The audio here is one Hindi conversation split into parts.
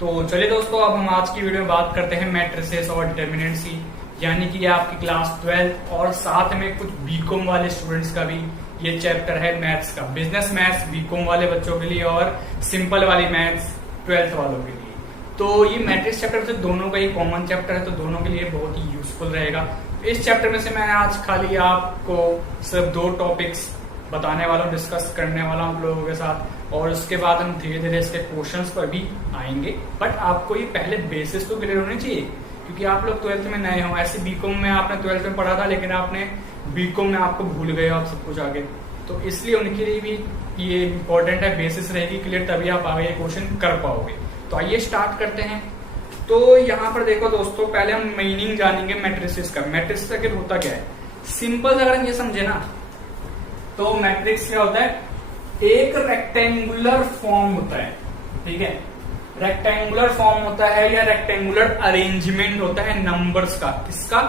तो चलिए दोस्तों, अब हम आज की वीडियो में बात करते हैं मैट्रिसेस और डिटर्मिनेंट्स की, यानी कि ये आपकी क्लास 12 और साथ में कुछ बीकॉम वाले स्टूडेंट्स का भी ये चैप्टर है मैथ्स का। बिजनेस मैथ्स बीकॉम वाले बच्चों के लिए और सिंपल वाली मैथ्स 12th वालों के लिए। तो ये मैट्रिक्स चैप्टर से दोनों का ही कॉमन चैप्टर है, तो दोनों के लिए बहुत ही यूजफुल रहेगा। इस चैप्टर में से मैं आज खाली आपको सिर्फ 2 टॉपिक्स बताने वाला हूँ, डिस्कस करने वाला हूँ आप लोगों के साथ, और उसके बाद हम धीरे धीरे इसके क्वेश्चंस पर भी आएंगे। बट आपको ये पहले बेसिस तो क्लियर होने चाहिए, क्योंकि आप लोग 12th में नए हो। ऐसे बीकॉम में आपने 12th में पढ़ा था, लेकिन आपने बीकॉम में आपको भूल गए आप सब कुछ आगे, तो इसलिए उनके लिए भी ये इंपॉर्टेंट है। बेसिस रहेगी क्लियर, तभी आप आगे ये क्वेश्चन कर पाओगे। तो आइए स्टार्ट करते हैं। तो यहाँ पर देखो दोस्तों, पहले हम मीनिंग जानेंगे मैट्रिसेस का। मैट्रिक्स आखिर होता क्या है? सिंपल अगर हम ये समझे ना, तो मैट्रिक्स क्या होता है? एक रेक्टेंगुलर फॉर्म होता है, ठीक है। रेक्टेंगुलर फॉर्म होता है या रेक्टेंगुलर अरेंजमेंट होता है नंबर्स का। किसका?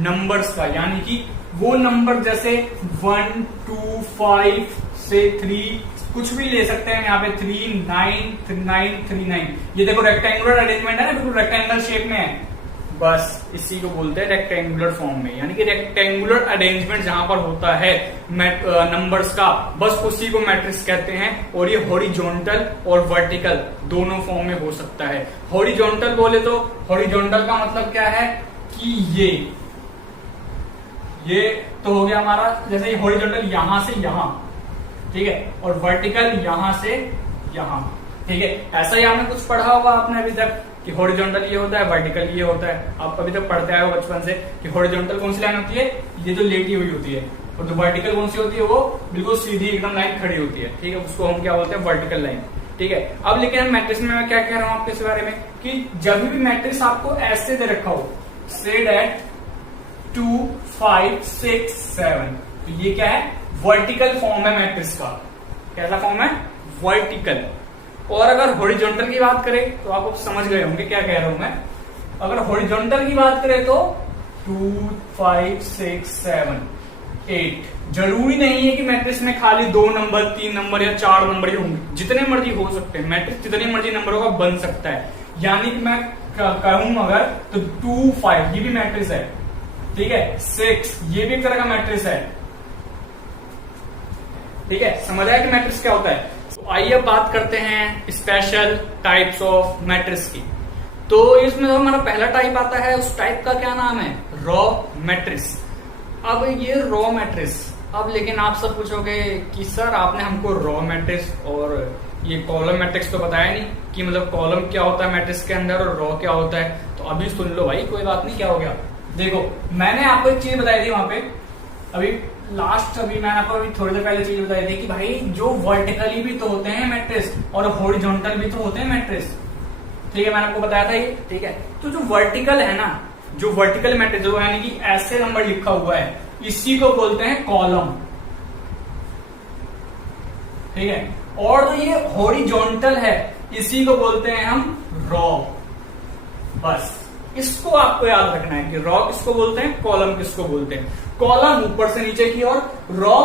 नंबर्स का। यानी कि वो नंबर जैसे 1, 2, 5 से 3 कुछ भी ले सकते हैं। यहाँ पे 3, 9, 9, 3, 9, ये देखो रेक्टेंगुलर अरेंजमेंट है ना, बिल्कुल रेक्टेंगुलर शेप में है। बस इसी को बोलते हैं रेक्टेंगुलर फॉर्म में, यानी कि रेक्टेंगुलर अरेंजमेंट जहां पर होता है नंबर्स का, बस उसी को मैट्रिक्स कहते हैं। और ये हॉरिजॉन्टल और वर्टिकल दोनों फॉर्म में हो सकता है। हॉरिजॉन्टल बोले तो हॉरिजॉन्टल का मतलब क्या है कि ये तो हो गया हमारा, जैसे हॉरिजॉन्टल यहां से यहां, ठीक है, और वर्टिकल यहां से यहां, ठीक है। ऐसा ही आपने कुछ पढ़ा होगा आपने अभी तक कि हॉरिजॉन्टल ये होता है, वर्टिकल ये होता है। आप अभी तक पढ़ते आए हो बचपन से कि हॉरिजॉन्टल कौन सी लाइन होती है? ये जो लेटी हुई होती है। और जो वर्टिकल कौन सी होती है? वो बिल्कुल सीधी एकदम लाइन खड़ी होती है, ठीक है। उसको हम क्या बोलते हैं? वर्टिकल लाइन, ठीक है। अब लेकिन हम मैट्रिक्स में मैं क्या कह रहा हूं आपके इस बारे में कि जब भी मैट्रिक्स आपको ऐसे दे रखा हो, से दैट 2, 5, 6, 7, तो ये क्या है? वर्टिकल फॉर्म है मैट्रिक्स का। कैसा फॉर्म है? वर्टिकल। और अगर हॉरिजॉन्टल की बात करें तो आप समझ गए होंगे क्या कह रहा हूं मैं। अगर हॉरिजॉन्टल की बात करें तो 2, 5, 6, 7, 8। जरूरी नहीं है कि मैट्रिक्स में खाली 2 नंबर, 3 नंबर या 4 नंबर ही होंगे, जितने मर्जी हो सकते हैं। मैट्रिक्स जितने मर्जी नंबरों का बन सकता है। यानी कि मैं कहूं अगर तो 2, 5 ये भी मैट्रिक्स है, ठीक है। 6 ये भी एक तरह का मैट्रिक्स है, ठीक है। समझ आया कि मैट्रिक्स क्या होता है? तो आइए अब बात करते हैं स्पेशल टाइप्स ऑफ मैट्रिक्स की। तो इसमें जो हमारा पहला टाइप आता है, उस टाइप का क्या नाम है? Raw matrix. अब ये रॉ मैट्रिक्स, अब लेकिन आप सब पूछोगे कि सर आपने हमको रॉ मैट्रिक्स और ये कॉलम मैट्रिक्स तो बताया नहीं कि मतलब कॉलम क्या होता है मैट्रिक्स के अंदर और रॉ क्या होता है। तो अभी सुन लो भाई, कोई बात नहीं, क्या हो गया। देखो मैंने आपको एक चीज बताई थी वहां पे, अभी मैंने आपको अभी थोड़ी देर पहले चीज बताई थी कि भाई जो वर्टिकली भी तो होते हैं मैट्रिक्स और हॉरिजॉन्टल भी तो होते हैं मैट्रिक्स, ठीक है। मैंने आपको बताया था ये, ठीक है। तो जो वर्टिकल है ना, जो वर्टिकल मैट्रिक्स जो यानी कि ऐसे नंबर लिखा हुआ है, इसी को बोलते हैं कॉलम, ठीक है। और जो ये हॉरिजॉन्टल है, इसी को बोलते हैं हम रॉ। बस इसको आपको याद रखना है कि रॉ किसको बोलते हैं, कॉलम किसको बोलते हैं। कॉलम ऊपर से नीचे की ओर, रॉ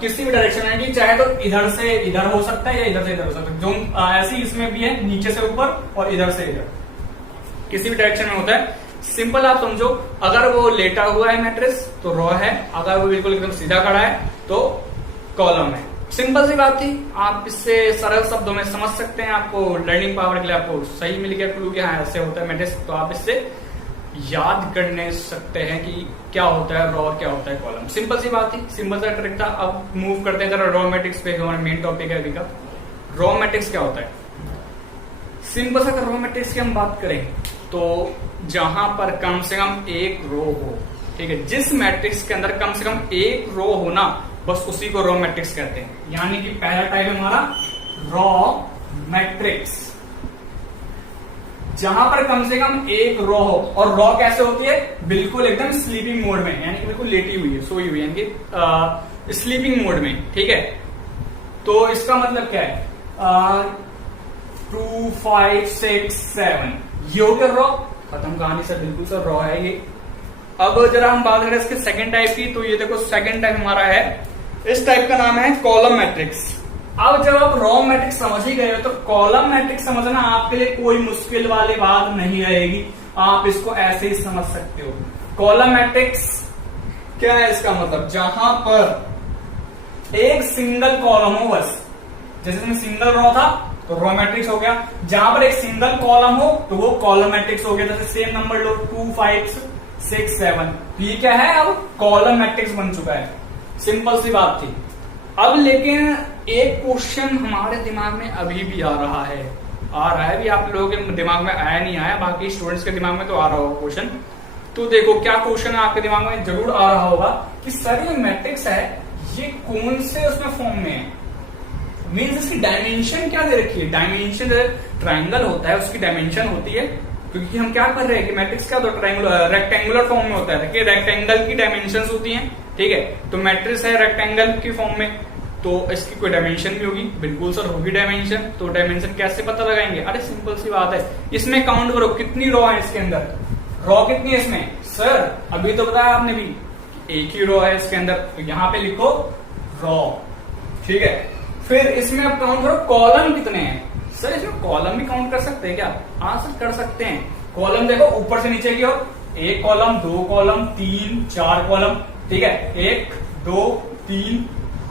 किसी भी डायरेक्शन में, कि चाहे तो इधर से इधर हो सकता है या इधर से इधर हो सकता है। जो ऐसे इसमें भी है, नीचे से ऊपर और इधर से इधर, किसी भी डायरेक्शन में होता है। सिंपल आप समझो, अगर वो लेटा हुआ है मैट्रिक्स तो रॉ है, अगर वो बिल्कुल एकदम सीधा खड़ा है तो कॉलम है। सिंपल सी बात थी, आप इससे सरल शब्दों में समझ सकते हैं। आपको लर्निंग पावर के लिए आपको सही मिल गया क्लू कि हाँ ऐसे होता है मैट्रिक्स, तो आप इससे याद करने सकते हैं कि क्या होता है रॉ और क्या होता है कॉलम। सिंपल सी बात थी, सिंपल सा ट्रिक था। अब मूव करते हैं जरा रॉ मैट्रिक्स पे, हमारा मेन टॉपिक है अभी का। रॉ मैट्रिक्स क्या होता है? सिंपल सा अगर रॉ मैट्रिक्स की हम बात करें तो जहां पर कम से कम एक रो हो, ठीक है। जिस मैट्रिक्स के अंदर कम से कम एक रो हो ना, बस उसी को रॉ मैट्रिक्स कहते हैं। यानी कि पहला टाइप है हमारा रॉ मैट्रिक्स, जहां पर कम से कम एक रो हो। और रो कैसे होती है? बिल्कुल एकदम स्लीपिंग मोड में, यानी कि बिल्कुल लेटी हुई है, सोई हुई है, यानी कि स्लीपिंग मोड में, ठीक है। तो इसका मतलब क्या है? 2, 5, 6, 7 ये हो गया रॉ। खत्म कहानी सर, बिल्कुल सर रॉ है ये। अब जरा हम बात करें इसके सेकंड टाइप की, तो ये देखो सेकंड टाइप हमारा है, इस टाइप का नाम है कॉलम मैट्रिक्स, अब जब आप रॉ मैट्रिक्स समझ ही गए हो तो कॉलम मैट्रिक्स समझना आपके लिए कोई मुश्किल वाली बात नहीं रहेगी, आप इसको ऐसे ही समझ सकते हो। कॉलम मैट्रिक्स क्या है, इसका मतलब जहां पर एक सिंगल कॉलम हो, बस जैसे इसमें सिंगल रॉ था तो रॉ मैट्रिक्स हो गया, जहां पर एक सिंगल कॉलम हो तो वो कॉलम मैट्रिक्स हो गया। जैसे सेम नंबर लो 2 5 6 7, ये क्या है, अब कॉलम मैट्रिक्स बन चुका है। सिंपल सी बात थी। अब लेकिन एक क्वेश्चन हमारे दिमाग में अभी भी आ रहा है भी, आप लोगों के दिमाग में आया नहीं आया, बाकी स्टूडेंट्स के दिमाग में तो आ रहा होगा क्वेश्चन। तो देखो क्या क्वेश्चन है, आपके दिमाग में जरूर आ रहा होगा कि सर ये मैट्रिक्स है, ये कौन से उसमें फॉर्म में है, मीन्स इसकी डायमेंशन क्या दे रखी है। डायमेंशन ट्राइंगल होता है, उसकी डायमेंशन होती है, क्योंकि हम क्या कर रहे हैं कि मैट्रिक्स क्या होता है, रेक्टेंगुलर फॉर्म में होता है। देखिए रेक्टेंगल की डायमेंशन होती है, ठीक है, तो मैट्रिक्स है रेक्टेंगल की फॉर्म में, तो इसकी कोई डायमेंशन भी होगी, बिल्कुल सर होगी डायमेंशन। तो डायमेंशन कैसे पता लगाएंगे, अरे सिंपल सी बात है, इसमें काउंट करो कितनी रॉ है इसके अंदर, रॉ कितनी है इसमें, सर अभी तो बताया आपने भी एक ही रॉ है इसके अंदर, तो यहां पे लिखो रॉ, ठीक है। फिर इसमें आप काउंट करो कॉलम कितने हैं, सर इसमें कॉलम भी काउंट कर सकते हैं क्या, हाँ सर कर सकते हैं। कॉलम देखो ऊपर से नीचे की ओर, एक कॉलम, दो कॉलम, 3 4 कॉलम, ठीक है, 1 2 3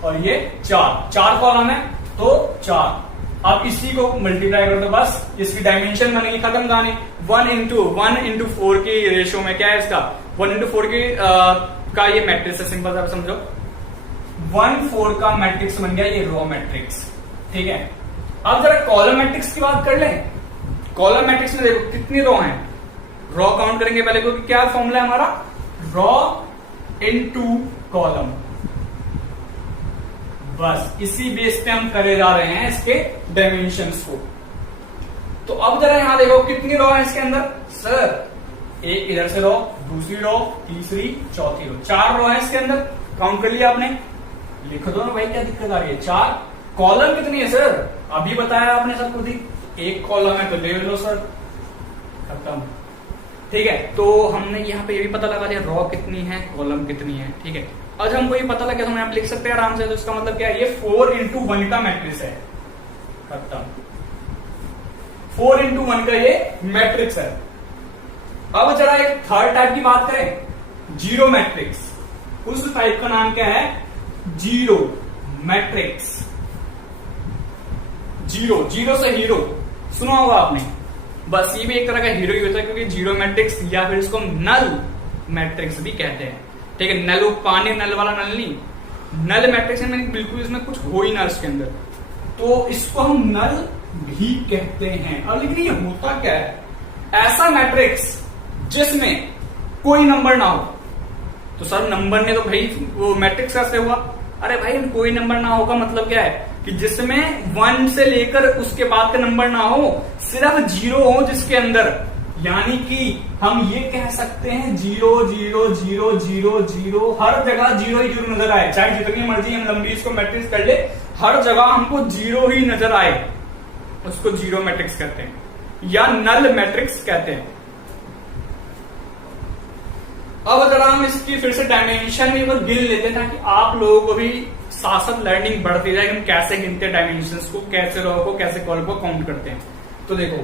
और ये 4 कॉलम है तो 4। अब इसी को मल्टीप्लाई कर दो, बस इसकी डायमेंशन बनेगी, खत्म कहानी। 1 की रेशियो में क्या है इसका, 1:4 की का ये मैट्रिक्स है, सिंपल सा समझो 1/4 का मैट्रिक्स बन गया ये रॉ मैट्रिक्स, ठीक है। अब जरा कॉलम मैट्रिक्स की बात कर लें। कॉलम मैट्रिक्स में देखो कितनी रॉ है, रॉ काउंट करेंगे पहले, क्योंकि क्या फॉर्मूला है हमारा, रॉ इनटू कॉलम, बस इसी बेस पे हम करे जा रहे हैं इसके डायमेंशंस को। तो अब जरा यहां देखो कितनी रॉ है इसके अंदर, सर एक इधर से रॉ, दूसरी रॉ, तीसरी, चौथी रॉ, 4 रॉ है इसके अंदर, काउंट कर लिया आपने, लिख दो ना भाई, क्या दिक्कत आ रही है। 4 कॉलम कितनी है सर, अभी बताया आपने सब कुछ ही, एक कॉलम है तो ले लो सर, खत्म, ठीक है। तो हमने यहाँ पे ये भी पता लगा लिया रॉ कितनी है, कॉलम कितनी है, ठीक है। आज हमको ये पता लगा तो हम यहाँ पे लिख सकते हैं आराम से, तो इसका मतलब क्या है, ये 4:1 का मैट्रिक्स है, खत्म, 4:1 का ये मैट्रिक्स है। अब जरा एक थर्ड टाइप की बात करें, जीरो मैट्रिक्स, उस टाइप का नाम क्या है, जीरो मैट्रिक्स। जीरो से हीरो सुना होगा आपने, बस ये भी एक तरह का हीरो ही होता है, क्योंकि जीरो मैट्रिक्स या फिर इसको नल मैट्रिक्स भी कहते हैं, ठीक है। नल पानी, नल वाला नल नहीं, नल मैट्रिक्स है, मैंने बिल्कुल इसमें कुछ हो ही ना इसके अंदर, तो इसको हम नल भी कहते हैं। अब लेकिन ये होता क्या है, ऐसा मैट्रिक्स जिसमें कोई नंबर ना हो। तो सर नंबर ने तो भाई वो मैट्रिक्स कैसे हुआ, अरे भाई कोई नंबर ना होगा मतलब क्या है कि जिसमें 1 से लेकर उसके बाद का नंबर ना हो, सिर्फ 0 हो जिसके अंदर, यानी कि हम ये कह सकते हैं 0 0 0 0 0, हर जगह 0 ही 0 नजर आए, चाहे जितनी मर्जी हम लंबी इसको मैट्रिक्स कर ले, हर जगह हमको 0 ही नजर आए, उसको जीरो मैट्रिक्स कहते हैं या नल मैट्रिक्स कहते हैं। अब जरा हम इसकी फिर से डायमेंशन में गिन लेते हैं, ताकि आप लोगों को भी साथ साथ लर्निंग बढ़ती जाए, हम कैसे गिनते हैं डायमेंशंस को, कैसे रॉ को, कैसे कॉलम को काउंट करते हैं। तो देखो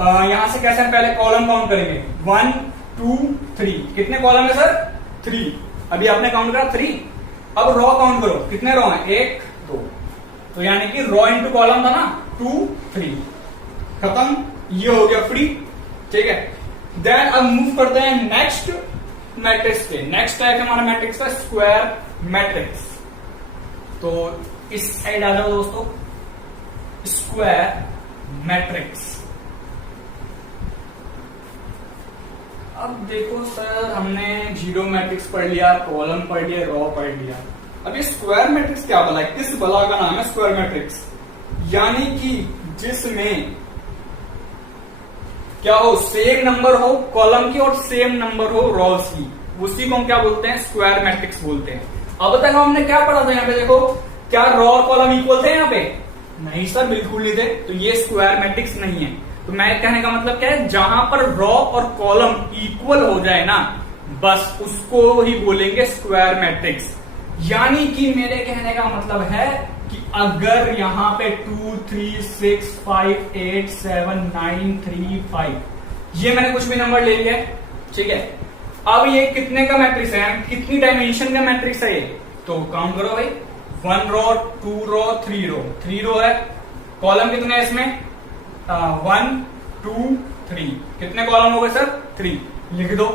यहां से कैसे हम पहले कॉलम काउंट करेंगे, 1 2 3, कितने कॉलम है सर, 3, अभी आपने काउंट करा 3। अब रॉ काउंट करो, कितने रॉ है, 1 2, तो यानी कि रॉ इंटू कॉलम था ना, 2 3, खत्म, ये हो गया फ्री, ठीक है। देन अब मूव करते हैं नेक्स्ट मैट्रिक्स पे। नेक्स्ट टाइप हमारा मैट्रिक्स का स्क्वायर मैट्रिक्स। तो इस साइड आ जाओ दोस्तों, स्क्वायर मैट्रिक्स। अब देखो सर हमने जीरो मैट्रिक्स पढ़ लिया, कॉलम पढ़ लिया, रॉ पढ़ लिया, अब ये स्क्वायर मैट्रिक्स क्या भला है, किस भला का नाम है स्क्वायर मैट्रिक्स, यानी कि जिसमें क्या हो, सेम नंबर हो कॉलम की और सेम नंबर हो रॉस की, उसी को हम क्या बोलते हैं, स्क्वायर मैट्रिक्स बोलते हैं। अब तक हमने क्या पढ़ा था, यहाँ पे देखो क्या रॉ और कॉलम इक्वल थे यहाँ पे, नहीं सर बिल्कुल नहीं थे, तो ये स्क्वायर मैट्रिक्स नहीं है। तो मैं कहने का मतलब क्या है, जहां पर रॉ और कॉलम इक्वल हो जाए ना, बस उसको ही बोलेंगे स्क्वायर मैट्रिक्स। यानी कि मेरे कहने का मतलब है कि अगर यहां पे 2 3 6 5 8 7 9 3 5 ये मैंने कुछ भी नंबर ले लिया है, ठीक है। अब ये कितने का मैट्रिक्स है, कितनी डायमेंशन का मैट्रिक्स है ये, तो काउंट करो भाई, 1 रो 2 रो 3 रो, 3 रो है, कॉलम कितने हैं इसमें 1 2 3, कितने कॉलम हो गए सर 3, लिख दो।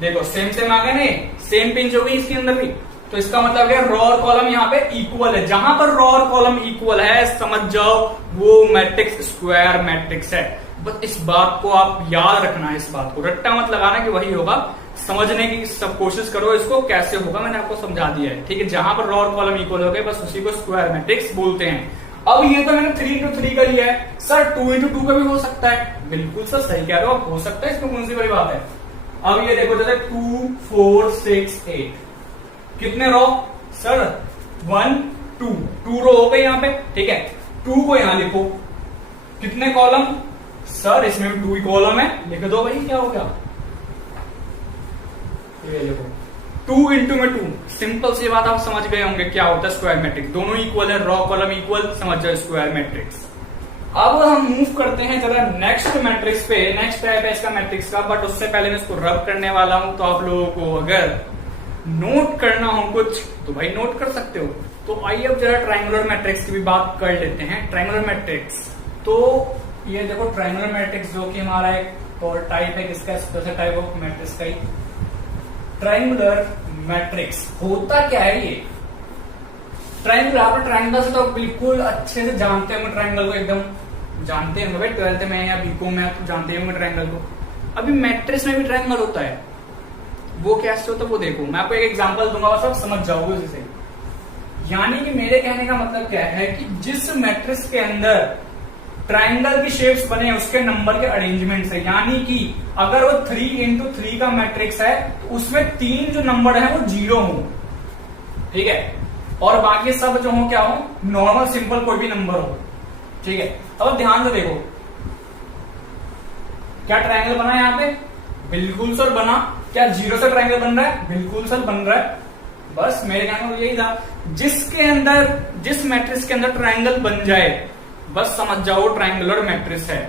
देखो सेम सेम आ गए ना, सेम पिंच हो गई इसके अंदर भी, तो इसका मतलब क्या, रो और कॉलम यहाँ पे इक्वल है। जहां पर रो और कॉलम इक्वल है समझ जाओ वो मैट्रिक्स स्क्वायर मैट्रिक्स है। बस इस बात को आप याद रखना है, इस बात को रट्टा मत लगाना कि वही होगा, समझने की सब कोशिश करो इसको कैसे होगा, मैंने आपको समझा दिया है, ठीक है। जहां पर रो और कॉलम इक्वल हो गए बस उसी को स्क्वायर मैट्रिक्स बोलते हैं। अब ये तो मैंने 3 into 3 का लिया है, सर 2 into 2 का भी हो सकता है, बिल्कुल सर सही कह रहे हो, हो सकता है, इसमें कौन सी बड़ी बात है। अब ये देखो जैसे 2 4 6 8 कितने रो सर 1 2 रो हो गए यहाँ पे, ठीक है। 2 को यहां लिखो, कितने कॉलम सर इसमें भी 2 ही कॉलम है, लिख दो भाई, क्या हो गया, ये देखो 2 into में 2, सिंपल सी बात आप समझ गए होंगे क्या होता है स्क्वायर मैट्रिक्स, दोनों इक्वल है, रो कॉलम इक्वल, समझ जाओ स्क्वायर मैट्रिक्स। अब हम मूव करते हैं जरा नेक्स्ट मैट्रिक्स पे, नेक्स्ट टाइप है इसका मैट्रिक्स का, बट उससे पहले मैं इसको रब करने वाला हूं, तो आप लोगों को अगर नोट करना हो कुछ तो भाई नोट कर सकते हो। तो आइए अब जरा ट्रायंगुलर मैट्रिक्स की भी बात कर लेते हैं। ट्रायंगुलर मैट्रिक्स, तो ये देखो ट्रायंगुलर मैट्रिक्स जो कि हमारा एक और टाइप है, किसका, स्पेशल टाइप ऑफ मैट्रिक्स का ही ट्रायंगुलर मैट्रिक्स होता क्या है। ये ट्रायंगल, आप ट्रायंगल से तो बिल्कुल अच्छे से जानते होंगे, ट्रायंगल को एकदम जानते होंगे भाई, 12th में या बीकॉम में आप जानते होंगे ट्रायंगल को। अभी मैट्रिक्स में भी ट्रायंगल होता है, वो कैसे होता है वो देखो, मैं आपको एक एग्जांपल दूंगा बस आप समझ जाओगे उसे। यानी कि मेरे कहने का मतलब क्या है कि जिस मैट्रिक्स के अंदर ट्रायंगल की शेप्स बने उसके नंबर के अरेंजमेंट से, यानी कि अगर वो 3 into 3 का मैट्रिक्स है तो उसमें 3 जो नंबर है वो 0 हो, ठीक है, और बाकी सब जो हो क्या हो, नॉर्मल सिंपल कोई भी नंबर हो, ठीक है। अब ध्यान से देखो, क्या ट्रायंगल बना है यहाँ पे, बिल्कुल सर बना। क्या 0 से ट्रायंगल बन रहा है, बिल्कुल सर बन रहा है। बस मेरे कहने का यही था, जिसके अंदर, जिस मैट्रिक्स के अंदर ट्रायंगल बन जाए बस समझ जाओ ट्रायंगुलर मैट्रिक्स है,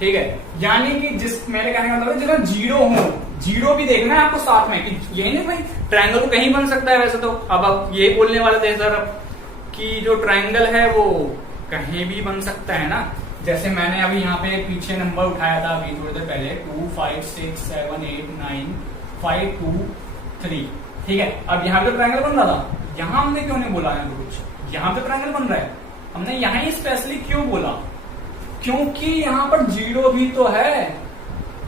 ठीक है। यानी कि जिस, मेरे कहने का मतलब जगह 0 हो, 0 भी देखना है आपको साथ में, कि यही नहीं भाई ट्रायंगल तो कहीं बन सकता है वैसे तो। अब आप ये बोलने वाले थे सर कि जो ट्रायंगल है वो कहीं भी बन सकता है ना, जैसे मैंने अभी यहाँ पे पीछे नंबर उठाया था अभी थोड़ी देर पहले, 2 5 6 7 8 9 5 2 3, ठीक है। अब यहाँ पे ट्रायंगल बन रहा था, यहाँ हमने क्यों नहीं बोला है कुछ, यहाँ पे ट्रायंगल बन रहा है, हमने यहाँ ही स्पेशली क्यों बोला, क्योंकि यहाँ पर 0 भी तो है,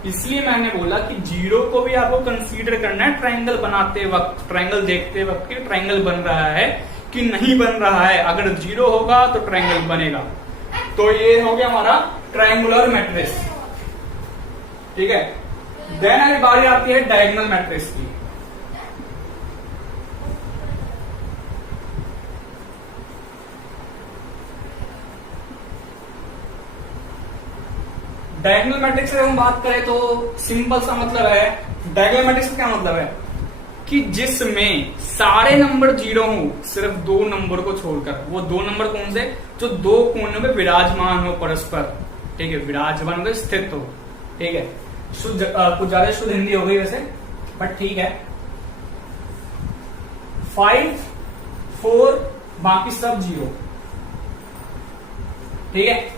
इसलिए मैंने बोला कि 0 को भी आपको कंसीडर करना है ट्रायंगल बनाते वक्त, ट्रायंगल देखते वक्त कि ट्रायंगल बन रहा है कि नहीं बन रहा है। अगर 0 होगा तो ट्रायंगल बनेगा। तो ये हो गया हमारा ट्रायंगुलर मैट्रिक्स, ठीक है। देन अभी बारी आती है डायगोनल मैट्रिक्स की। डायगोनल मैट्रिक्स से हम बात करें तो सिंपल सा मतलब है, डायगोनल मैट्रिक्स का क्या मतलब है कि जिसमें सारे नंबर 0 हो सिर्फ 2 नंबर को छोड़कर, वो 2 नंबर कौन से, जो 2 कोनों में विराजमान हो परस्पर, ठीक है, विराजमान हो, स्थित हो, ठीक है। कुछ ज्यादा शुद्ध हिंदी हो गई वैसे, बट ठीक है। 5 4 बाकी सब 0, ठीक है।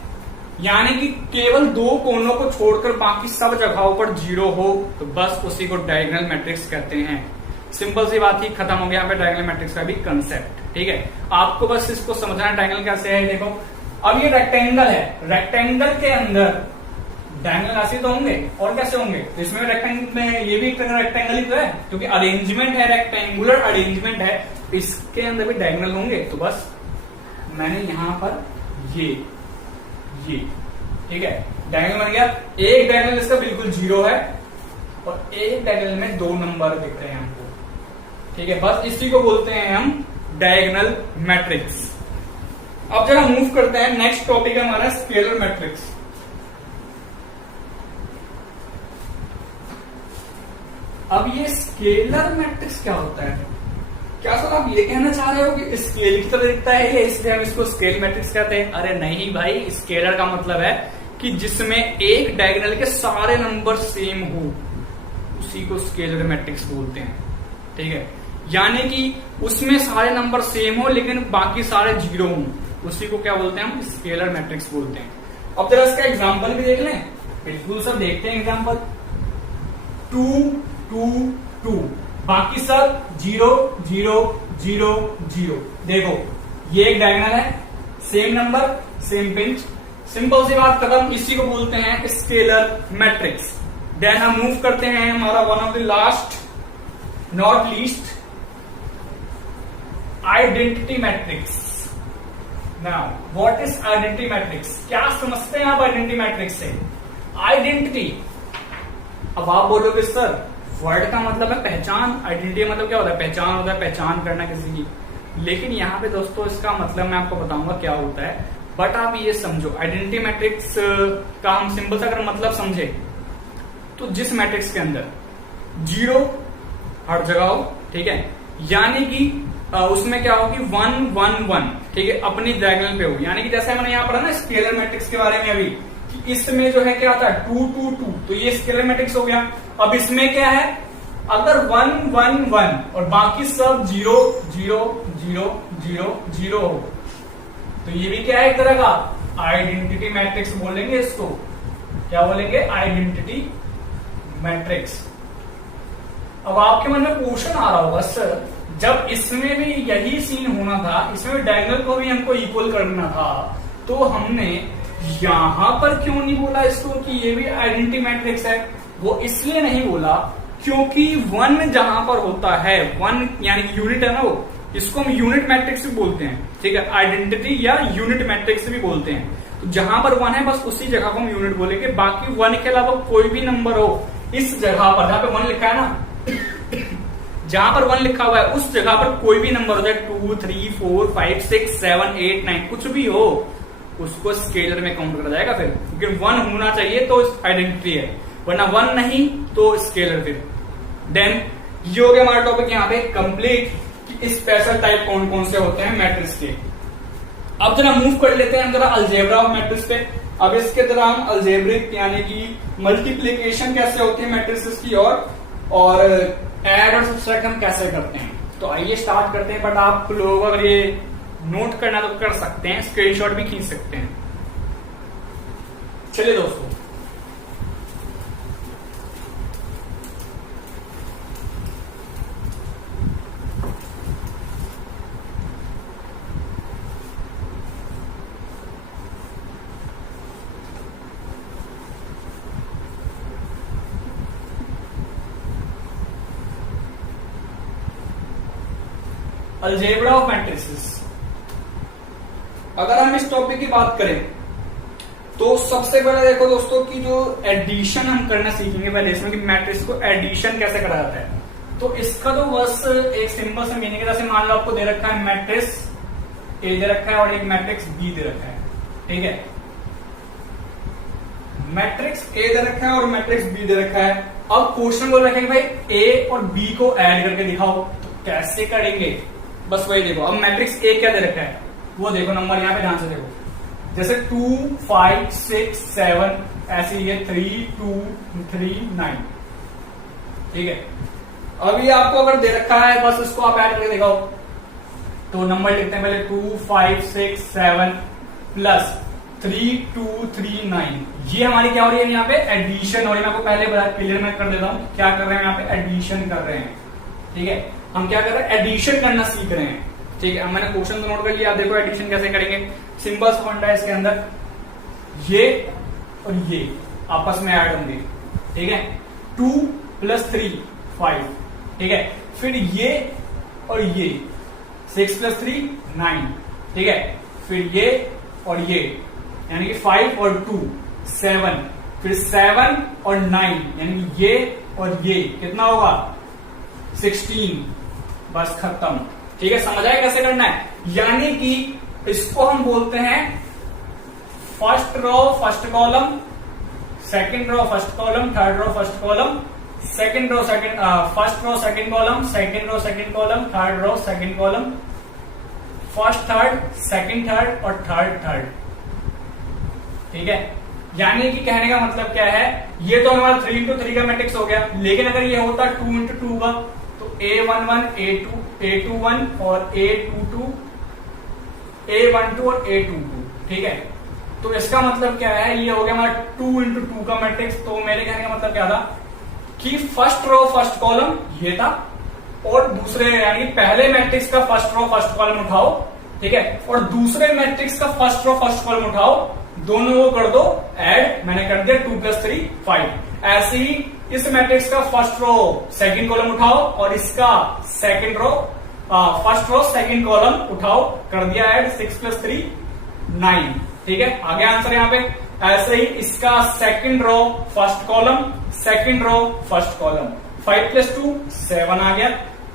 यानी कि केवल 2 कोनों को छोड़कर बाकी सब जगहों पर 0 हो तो बस उसी को डायगोनल मैट्रिक्स कहते हैं। सिंपल सी बात ही खत्म हो गया यहाँ पे डायगोनल मैट्रिक्स का भी कंसेप्ट, ठीक है। आपको बस इसको समझना डायगोनल कैसे है। देखो अब ये रेक्टेंगल है, रेक्टेंगल के अंदर डायगोनल ऐसे तो होंगे और कैसे होंगे, तो इसमें रेक्टेंगल में ये भी रेक्टेंगल ही तो है, क्योंकि अरेंजमेंट है, रेक्टेंगुलर अरेंजमेंट है, इसके अंदर भी डायगोनल होंगे। तो बस मैंने यहां पर ये ठीक है डायगोनल बन गया। एक डायगोनल इसका बिल्कुल 0 है और एक डायगोनल में 2 नंबर दिख रहे हैं हमको, ठीक है। बस इसी को बोलते हैं हम डायगोनल मैट्रिक्स। अब जरा मूव करते हैं, नेक्स्ट टॉपिक है हमारा स्केलर मैट्रिक्स। अब ये स्केलर मैट्रिक्स क्या होता है, क्या सर आप ये कहना चाह रहे हो कि स्केल की तरह दिखता है ये, इसलिए हम इसको स्केल मैट्रिक्स कहते हैं? अरे नहीं भाई, स्केलर का मतलब है कि जिसमें एक डायगोनल के सारे नंबर सेम हो, उसी को स्केलर मैट्रिक्स बोलते हैं। ठीक है, यानी कि उसमें सारे नंबर सेम हो लेकिन बाकी सारे जीरो हो, उसी को क्या बोलते हैं? हम स्केलर मैट्रिक्स बोलते हैं। अब जरा इसका एग्जांपल भी देख लें। बिल्कुल सर, देखते हैं एग्जांपल। 2 2 2, बाकी सब 0 0 0 0। देखो ये एक डायगोनल है, same number same pinch, simple सी बात खत्म। इसी को बोलते हैं स्केलर मैट्रिक्स। देन हम मूव करते हैं हमारा one of the last not least, identity matrix. Now what is identity matrix? क्या समझते हैं आप आइडेंटिटी मैट्रिक्स से? आइडेंटिटी, अब आप बोलोगे सर वर्ड का मतलब है पहचान, आइडेंटिटी मतलब क्या होता है? पहचान होता है, पहचान करना किसी की। लेकिन यहाँ पे दोस्तों इसका मतलब मैं आपको बताऊंगा क्या होता है, बट आप ये समझो आइडेंटिटी मैट्रिक्स का हम सिंपल सा अगर मतलब समझे तो जिस मैट्रिक्स के अंदर 0 हर जगह हो, ठीक है, यानी कि उसमें क्या होगी 1 1 1, ठीक है, अपनी डायगोनल पे हो। यानी कि जैसे मैंने यहाँ पढ़ा ना स्केलर मैट्रिक्स के बारे में अभी, कि इसमें जो है क्या आता है 2 2 2, तो ये स्केलर मैट्रिक्स हो गया। अब इसमें क्या है, अगर 1 1 1 और बाकी सब 0 0 0 0 0 हो, तो ये भी क्या है? एक तरह का आइडेंटिटी मैट्रिक्स बोलेंगे इसको। क्या बोलेंगे? Identity matrix. अब आपके मन में क्वेश्चन आ रहा होगा सर जब इसमें भी यही सीन होना था, इसमें भी डायगोनल को भी हमको इक्वल करना था, तो हमने यहां पर क्यों नहीं बोला इसको कि ये भी आइडेंटिटी मैट्रिक्स है? वो इसलिए नहीं बोला क्योंकि 1 जहां पर होता है, 1 यानी कि यूनिट है ना, वो इसको हम यूनिट मैट्रिक्स भी बोलते हैं। ठीक है, आइडेंटिटी या यूनिट मैट्रिक्स भी बोलते हैं। तो जहां पर 1 है बस उसी जगह को हम यूनिट बोलेंगे, बाकी 1 के अलावा कोई भी नंबर हो इस जगह पर, जहां पे 1 लिखा है ना, जहां पर 1 लिखा हुआ है उस जगह पर कोई भी नंबर हो जाए 2 3 4 5 6 7 8 9 कुछ भी हो, उसको स्केलर में काउंट करा जाएगा। फिर क्योंकि 1 होना चाहिए तो आइडेंटिटी है, वरना 1 नहीं तो स्केलर। फिर देन ये हो गया हमारा टॉपिक यहाँ पे कंप्लीट, कि स्पेशल टाइप कौन कौन से होते हैं मैट्रिक्स के। अब जरा मूव कर लेते हैं हम जरा अलजेब्रा ऑफ मैट्रिक्स पे। अब इसके तरह हम अलजेब्रिक यानी कि मल्टीप्लीकेशन कैसे होती है मैट्रिक्स की, और ऐड और सब्ट्रैक्ट हम कैसे करते हैं। तो आइए स्टार्ट करते हैं। बट आप लोग अगर ये नोट करना तो कर सकते हैं, स्क्रीनशॉट भी खींच सकते हैं। चलिए दोस्तों, अलजेब्रा ऑफ मैट्रिसेस। अगर हम इस टॉपिक की बात करें तो सबसे पहले देखो दोस्तों कि जो एडिशन हम करना सीखेंगे पहले इसमें, कि मैट्रिक्स को एडिशन कैसे करा जाता है। तो इसका तो बस एक सिंपल से मीनिंग है, जैसे मान लो आपको दे रखा है मैट्रिक्स ए दे रखा है और एक मैट्रिक्स बी दे रखा है, ठीक है, मैट्रिक्स ए दे रखा है और मैट्रिक्स बी दे रखा है। अब क्वेश्चन बोल रखे भाई ए और बी को ऐड करके दिखाओ, तो कैसे करेंगे? बस वही देखो। अब मैट्रिक्स ए क्या दे रखा है वो देखो, नंबर यहाँ पे ध्यान से देखो, जैसे 2 5 6 7, ऐसे ये 3 2 3 9, ठीक है। अभी आपको अगर दे रखा है बस इसको आप ऐड करके दिखाओ, तो नंबर लिखते हैं पहले 2 5 6 7 प्लस 3 2 3 9। ये हमारी क्या हो रही है यहाँ पे? एडिशन हो रही है। मैं आपको पहले क्लियर मैं कर देता हूँ क्या कर रहे हैं यहाँ पे, एडिशन कर रहे हैं, ठीक है। हम क्या कर रहे हैं? एडिशन करना सीख रहे हैं, ठीक है। अब मैंने क्वेश्चन तो नोट कर लिया, आप देखो एडिशन कैसे करेंगे। सिंपल सा फंडा है इसके अंदर, ये और ये आपस में ऐड होंगे, ठीक है। 2 + 3 5, ठीक है। फिर ये और ये 6 + 3 9, ठीक है। फिर ये और ये यानी कि 5 और 2 7, फिर 7 और 9 यानी कि ये और ये कितना होगा? 16। बस खत्म, ठीक है। समझ आया कैसे करना है? यानी कि इसको हम बोलते हैं first row first column, second row first column, third row first column, second row second first row second column, second row second column, third row second column, first third, second third और थर्ड थर्ड। ठीक है, यानी कि कहने का मतलब क्या है, ये तो हमारा 3 into 3 का मैट्रिक्स हो गया, लेकिन अगर ये होता 2 into 2 का तो A11, A21 और A22, A12 और A22। ठीक है, तो इसका मतलब क्या है, ये हो गया हमारा 2 into 2 का मैट्रिक्स। तो मेरे कहने का मतलब क्या था कि फर्स्ट रो फर्स्ट कॉलम ये था, और दूसरे यानी पहले मैट्रिक्स का फर्स्ट रो फर्स्ट कॉलम उठाओ, ठीक है, और दूसरे मैट्रिक्स का फर्स्ट रो फर्स्ट कॉलम उठाओ, दोनों को कर दो ऐड, मैंने कर दिया 2 + 3 5। ऐसे ही इस मैट्रिक्स का फर्स्ट रो सेकंड कॉलम उठाओ और इसका second row first row second column उठाओ, कर दिया ऐड 6 + 3 9। ठीक है, आगे आंसर यहाँ पे। ऐसे ही इसका second row first column, second row first column, 5 + 2 7 आ गया।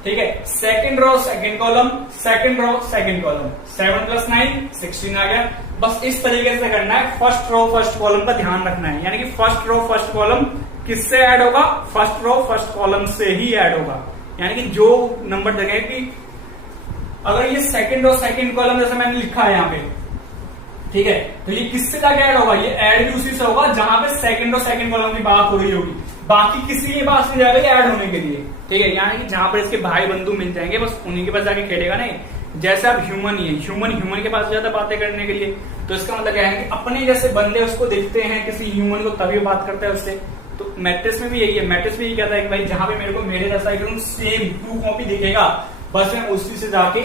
ठीक है, second row second column, second row second column, 7 + 9 16 आ गया। बस इस तरीके से करना है, फर्स्ट रो फर्स्ट कॉलम का ध्यान रखना है, यानी कि फर्स्ट रो फर्स्ट कॉलम किससे ऐड होगा, फर्स्ट रो फर्स्ट कॉलम से ही ऐड होगा। यानी कि जो नंबर देंगे कि अगर ये सेकंड रो सेकंड कॉलम जैसे मैंने लिखा है यहाँ पे, ठीक है, तो ये किससे जाके ऐड होगा, ये ऐड भी उसी से होगा जहां पे सेकंड रो सेकंड कॉलम की बात हो रही होगी, बाकी किसी के पास नहीं जाएगा ऐड होने के लिए। ठीक है, यानी कि जहां पर इसके भाई बंधु मिल जाएंगे बस उन्हीं के पास जाके खेलेगा। नहीं, जैसे अब ह्यूमन ही है, ह्यूमन के पास ज्यादा बातें करने के लिए, तो इसका मतलब क्या है कि अपने जैसे बंदे उसको देखते हैं किसी ह्यूमन को तभी बात करता है उससे। तो मैट्रिक्स में भी यही है, मैट्रिक्स में यही कहता है कि भाई जहां पे मेरे को मेरे जैसा एकदम सेम 2 कॉपी दिखेगा, बस मैं उसी से जाके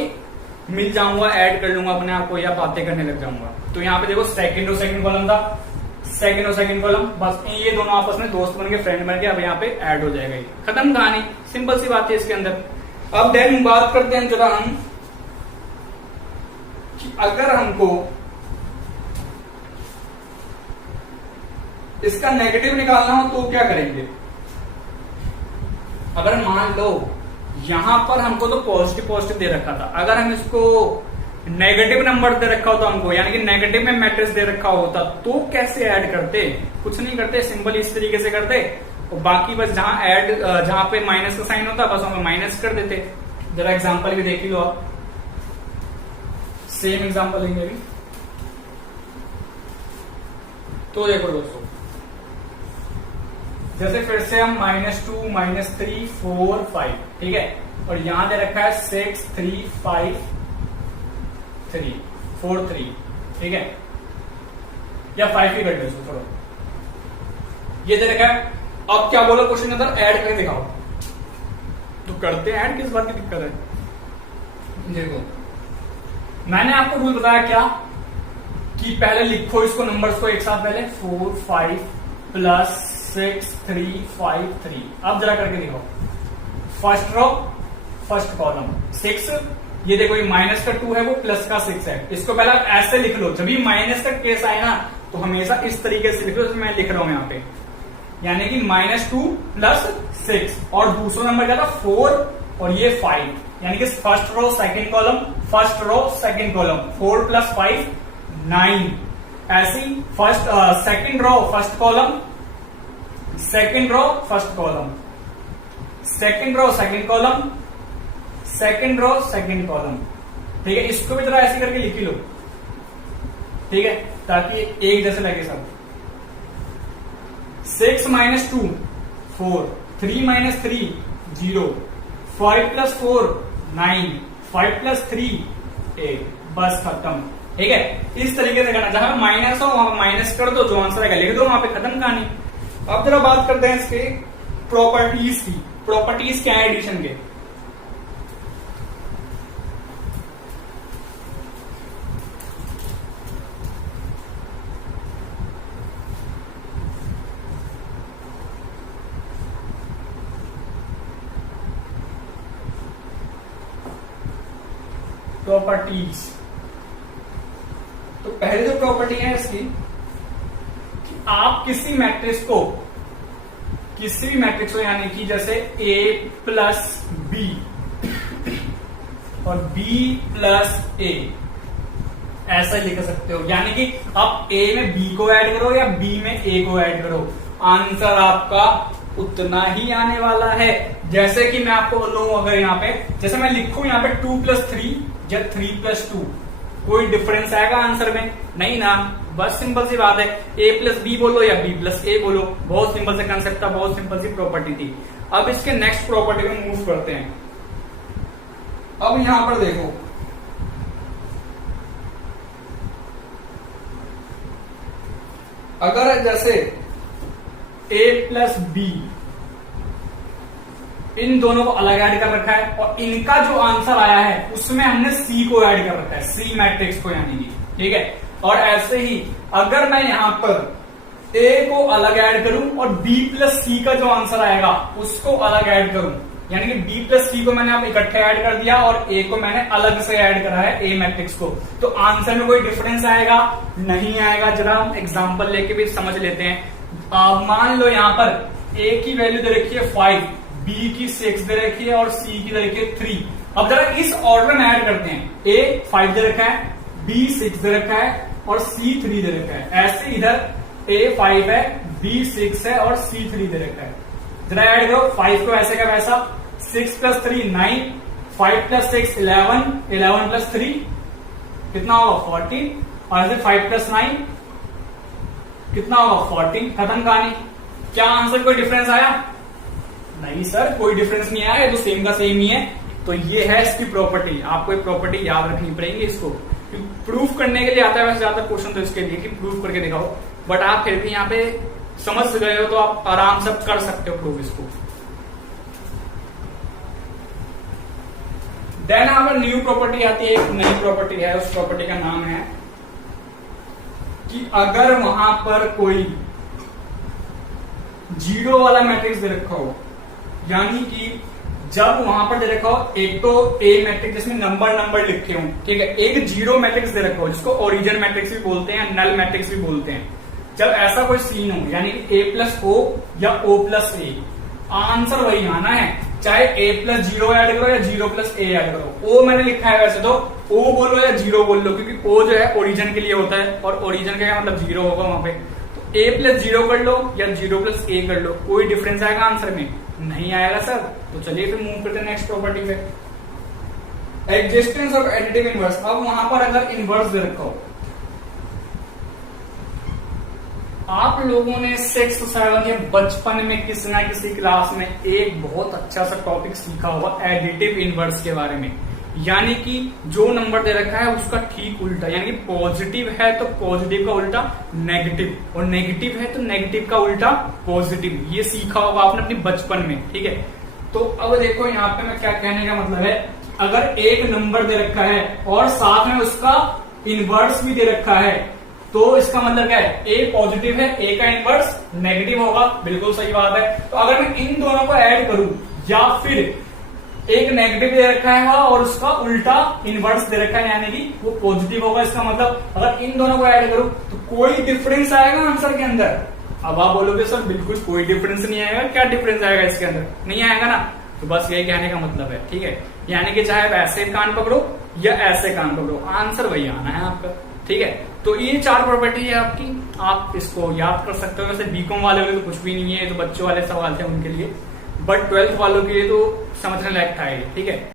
मिल जाऊंगा, ऐड कर लूंगा अपने आप को या बातें करने लग जाऊंगा। तो यहाँ पे देखो सेकंड रो सेकंड कॉलम था, सेकंड और सेकंड कॉलम, बस ये दोनों आपस में दोस्त बन के फ्रेंड बन के अब यहाँ पे ऐड हो जाएगा। खत्म कहानी, सिंपल सी बात है इसके अंदर। अब देन बात करते हैं जरा हम कि अगर हमको इसका नेगेटिव निकालना हो तो क्या करेंगे। अगर मान लो यहां पर हमको तो पॉजिटिव दे रखा था, अगर हम इसको नेगेटिव नंबर दे रखा होता हमको, यानी कि नेगेटिव में मैट्रिक्स दे रखा होता, तो कैसे ऐड करते, कुछ नहीं करते, सिंपल इस तरीके से करते, और बाकी बस जहां पे माइनस का साइन होता बस वहां माइनस कर देते। जरा एग्जांपल भी देख लो आप, सेम एग्जांपल लेंगे अभी। तो देखो दोस्तों, जैसे फिर से हम -2 -3 4 5, ठीक है, और यहां दे रखा है 6 3 5 3 4 3, ठीक है, या 5 ही कर दो इसको, छोड़ो, ये दे रखा है। अब क्या बोलो क्वेश्चन के अंदर, ऐड करके दिखाओ, तो करते हैं ऐड, किस बात की दिक्कत है। देखो मैंने आपको रूल बताया क्या कि पहले लिखो इसको नंबर्स को एक साथ, पहले 4 5 + 6 3 5 3। अब जरा करके दिखाओ, फर्स्ट रो फर्स्ट कॉलम 6, ये देखो ये माइनस का 2 है, वो प्लस का 6 है। इसको पहले आप ऐसे लिख लो, जब भी माइनस का केस आए ना तो हमेशा इस तरीके से लिख लो जैसे मैं लिख रहा हूं यहाँ पे, यानी कि -2 + 6, और दूसरा नंबर क्या था 4 और ये 5, यानी कि first row second column, first row second column, 4 + 5 9। ऐसी first second row first column, second row first column, second row second column, second row second column, ठीक है। इसको भी जरा ऐसे करके लिख लो, ठीक है, ताकि एक जैसे लगे सब। 6 - 2 4, 3 - 3 0, 5 + 4 9, 5 + 3 8, बस खत्म, ठीक है। इस तरीके से करना, जहां माइनस हो वहां माइनस कर दो, जो आंसर आएगा लिख दो, वहां पे खत्म कहानी। अब जरा बात करते हैं इसके प्रॉपर्टीज की। प्रॉपर्टीज क्या है एडिशन के, प्रॉपर्टीज। तो पहले जो प्रॉपर्टी है इसकी कि आप किसी मैट्रिक्स को, किसी भी मैट्रिक्स को, यानी कि जैसे A + B और B + A, ऐसा लिख सकते हो, यानी कि आप A में B को ऐड करो या B में A को ऐड करो, आंसर आपका उतना ही आने वाला है। जैसे कि मैं आपको बोलूँ, अगर यहाँ पे जैसे मैं लिखूं यहाँ पे 2+3 या 3+2, कोई डिफरेंस आएगा आंसर में? नहीं ना। बस सिंपल सी बात है, a+b बोलो या b+a बोलो, बहुत सिंपल से कंसेप्ट था, बहुत सिंपल सी प्रॉपर्टी थी। अब इसके नेक्स्ट प्रॉपर्टी में मूव करते हैं। अब यहां पर देखो, अगर जैसे a+b इन दोनों को अलग ऐड कर रखा है और इनका जो आंसर आया है उसमें हमने सी को ऐड कर रखा है, सी मैट्रिक्स को यानी कि, ठीक है। और ऐसे ही अगर मैं यहां पर ए को अलग ऐड करूं और b+c का जो आंसर आएगा उसको अलग ऐड करूं, यानी कि b+c को मैंने अब इकट्ठे ऐड कर दिया और a को मैंने अलग से ऐड करा है, a मैट्रिक्स को, तो आंसर में कोई डिफरेंस आएगा? नहीं आएगा। जरा हम एग्जांपल लेके भी समझ लेते हैं। मान लो यहां पर a की वैल्यू दे रखी है 5, b की 6 दे रखी है और c की दे रखी है 3। अब जरा इस ऑर्डर में ऐड करते हैं, a 5 दे रखा है, b 6 दे रखा है और c 3 दे रखा है। ऐसे इधर a 5 है, b 6 है और c 3 दे रखा है। जरा ऐड करो 5 को ऐसे का वैसा, 6+3 9, 5+6 11, 11+3 कितना होगा 14, और ऐसे 5+9 कितना होगा 14। खत्म कहानी। क्या आंसर कोई डिफरेंस आया? नहीं सर, कोई डिफरेंस नहीं आया, ये तो सेम का सेम ही है। तो ये है इसकी प्रॉपर्टी। आपको एक प्रॉपर्टी याद रखनी पड़ेगी इसको, प्रूफ करने के लिए आता है वैसे ज्यादा क्वेश्चन तो इसके लिए कि प्रूफ करके दिखाओ, बट आप फिर भी यहाँ पे समझ गए हो तो आप आराम से कर सकते हो प्रूफ इसको। देन यहाँ पर न्यू प्रॉपर्टी आती है, एक नई प्रॉपर्टी है, उस प्रॉपर्टी का नाम है कि अगर वहां पर कोई जीरो वाला मैट्रिक्स दे रखा हो, यानी कि जब वहां पर दे रखा हो एक तो ए मैट्रिक्स जिसमें नंबर लिखे हो, ठीक है, एक जीरो मैट्रिक्स दे रखा हो जिसको ओरिजिन मैट्रिक्स भी बोलते हैं, नल मैट्रिक्स भी बोलते हैं। जब ऐसा कोई सीन हो, यानी कि a+o या o+a, आंसर वही आना है, चाहे a+0 ऐड करो या 0+a ऐड करो। o मैंने लिखा है वैसे तो o बोलो या 0 बोल लो, क्योंकि o जो है ओरिजिन के लिए होता है और ओरिजिन का मतलब 0 होगा वहां पे। तो a+0 कर लो या 0+a कर लो, कोई डिफरेंस आएगा आंसर में? नहीं आएगा सर। तो चलिए फिर मूव करते हैं नेक्स्ट प्रॉपर्टी पे, एग्जिस्टेंस ऑफ एडिटिव इनवर्स। अब वहां पर अगर इनवर्स दे रखा हो, आप लोगों ने 6, 7 या बचपन में किसी ना किसी क्लास में एक बहुत अच्छा सा टॉपिक सीखा होगा एडिटिव इनवर्स के बारे में, यानी कि जो नंबर दे रखा है उसका ठीक उल्टा, यानी कि पॉजिटिव है तो पॉजिटिव का उल्टा नेगेटिव और नेगेटिव है तो नेगेटिव का उल्टा पॉजिटिव। ये सीखा होगा आपने अपने बचपन में, ठीक है। तो अब देखो यहाँ पे मैं क्या कहने का मतलब है, अगर एक नंबर दे रखा है और साथ में उसका इनवर्स भी दे रखा है, तो इसका मतलब क्या है, ए पॉजिटिव है, ए का इनवर्स नेगेटिव होगा। बिल्कुल सही बात है। तो अगर मैं इन दोनों को ऐड करूं या फिर एक नेगेटिव दे रखा है और उसका उल्टा इनवर्स दे रखा है, यानी कि वो पॉजिटिव होगा, इसका मतलब अगर इन दोनों को ऐड करूं तो कोई डिफरेंस आएगा आंसर के अंदर। अब आप बोलोगे सर बिल्कुल कोई डिफरेंस नहीं आएगा, क्या डिफरेंस आएगा इसके अंदर? नहीं आएगा ना। तो बस यही कहने का मतलब है, ठीक है। यानी कि चाहे ऐसे कान पकड़ो या ऐसे कान पकड़ो, आंसर वही आना है आपका, ठीक है। तो ये 4 प्रॉपर्टी है आपकी, आप इसको याद कर सकते हो। वैसे बीकॉम वाले के लिए तो कुछ भी नहीं है, तो बच्चों वाले सवाल थे उनके लिए, बट 12th वालों के लिए तो समझने लायक था ये, ठीक है।